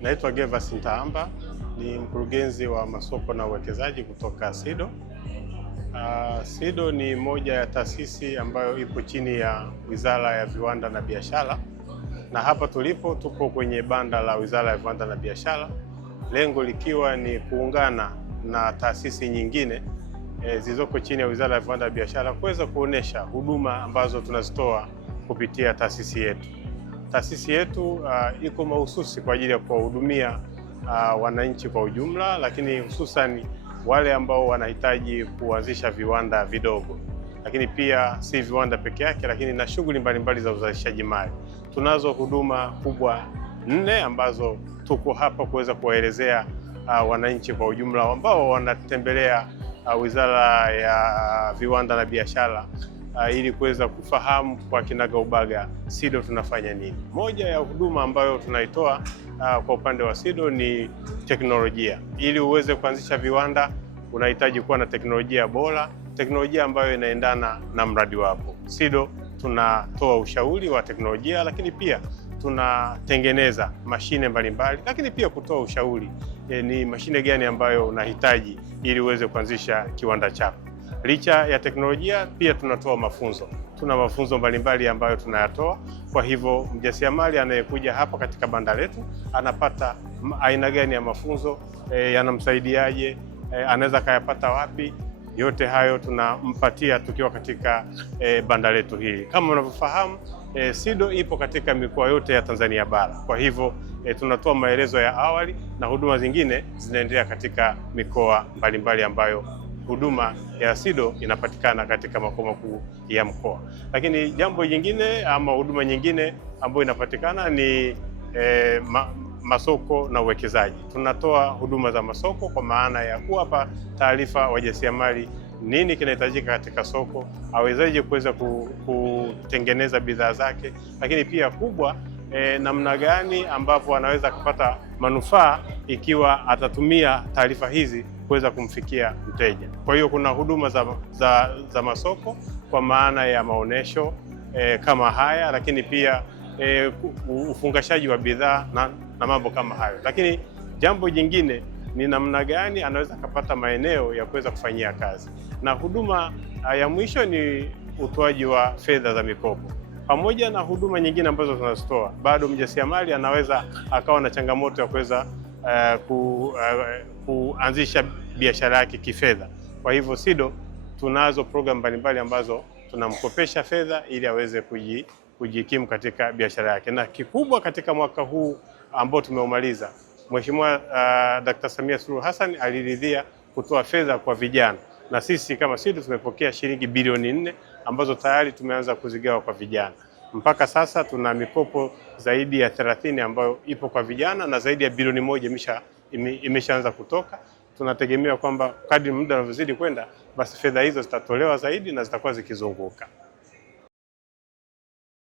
Naitwa Gervas Ntaamba, ni mkurugenzi wa masoko na uwekezaji kutoka SIDO. SIDO ni moja ya taasisi ambayo ipo chini ya Wizara ya Viwanda na Biashara, na hapa tupo kwenye banda la Wizara ya Viwanda na Biashara, lengo likiwa ni kuungana na taasisi nyingine zilizoko chini ya Wizara ya Viwanda na Biashara kuweza kuonesha huduma ambazo tunazitoa kupitia taasisi yetu. Taasisi yetu iko mahususi kwa ajili ya kuwahudumia wananchi kwa ujumla, lakini hususan wale ambao wanahitaji kuanzisha viwanda vidogo, lakini pia si viwanda peke yake, lakini na shughuli mbalimbali za uzalishaji mali. Tunazo huduma kubwa 4 ambazo tuko hapa kuweza kuwaelezea wananchi kwa ujumla ambao wanatembelea Wizara ya Viwanda na Biashara ili kuweza kufahamu kwa kinagaubaga SIDO tunafanya nini. Moja ya huduma ambayo tunaitoa kwa upande wa SIDO ni teknolojia. Ili uweze kuanzisha viwanda unahitaji kuwa na teknolojia bora, teknolojia ambayo inaendana na mradi wako. SIDO tunatoa ushauri wa teknolojia, lakini pia tunatengeneza mashine mbalimbali, lakini pia kutoa ushauri ni mashine gani ambayo unahitaji ili uweze kuanzisha kiwanda chako. Licha ya teknolojia, pia tunatoa mafunzo. Tuna mafunzo mbalimbali ambayo tunayatoa. Kwa hivyo mjasiriamali anayekuja hapa katika banda letu anapata aina gani ya mafunzo, yanamsaidiaje, anaweza kayapata wapi? Yote hayo tunampatia tukiwa katika banda letu hili. Kama unavyofahamu, SIDO ipo katika mikoa yote ya Tanzania bara. Kwa hivyo tunatoa maelezo ya awali na huduma zingine zinaendelea katika mikoa mbalimbali ambayo huduma ya SIDO inapatikana katika makao makuu ya mkoa. Lakini jambo jingine ama huduma nyingine ambayo inapatikana ni masoko na uwekezaji. Tunatoa huduma za masoko kwa maana ya kuwapa taarifa wajasiriamali nini kinahitajika katika soko, awezaje kuweza kutengeneza bidhaa zake, lakini pia kubwa namna gani ambapo anaweza kupata manufaa ikiwa atatumia taarifa hizi kuweza kumfikia mteja. Kwa hiyo kuna huduma za masoko kwa maana ya maonesho kama haya, lakini pia ufungashaji wa bidhaa na mambo kama hayo. Lakini jambo jingine ni namna gani anaweza kupata maeneo ya kuweza kufanyia kazi. Na huduma ya mwisho ni utoaji wa fedha za mikopo. Pamoja na huduma nyingine ambazo tunazitoa, bado mjasiriamali anaweza akawa na changamoto ya kuweza kuanzisha biashara yake kifedha. Kwa hivyo SIDO tunazo program mbalimbali ambazo tunamkopesha fedha ili aweze kujikimu katika biashara yake. Na kikubwa katika mwaka huu ambao tumeumaliza, Mheshimiwa Dr. Samia Suluhu Hassan aliridhia kutoa fedha kwa vijana, na sisi kama SIDO tumepokea shilingi bilioni 4 ambazo tayari tumeanza kuzigawa kwa vijana. Mpaka sasa tuna mikopo zaidi ya 30 ambayo ipo kwa vijana na zaidi ya bilioni 1 imeshaanza kutoka. Tunategemea kwamba kadri muda unavyozidi kwenda, basi fedha hizo zitatolewa zaidi na zitakuwa zikizunguka.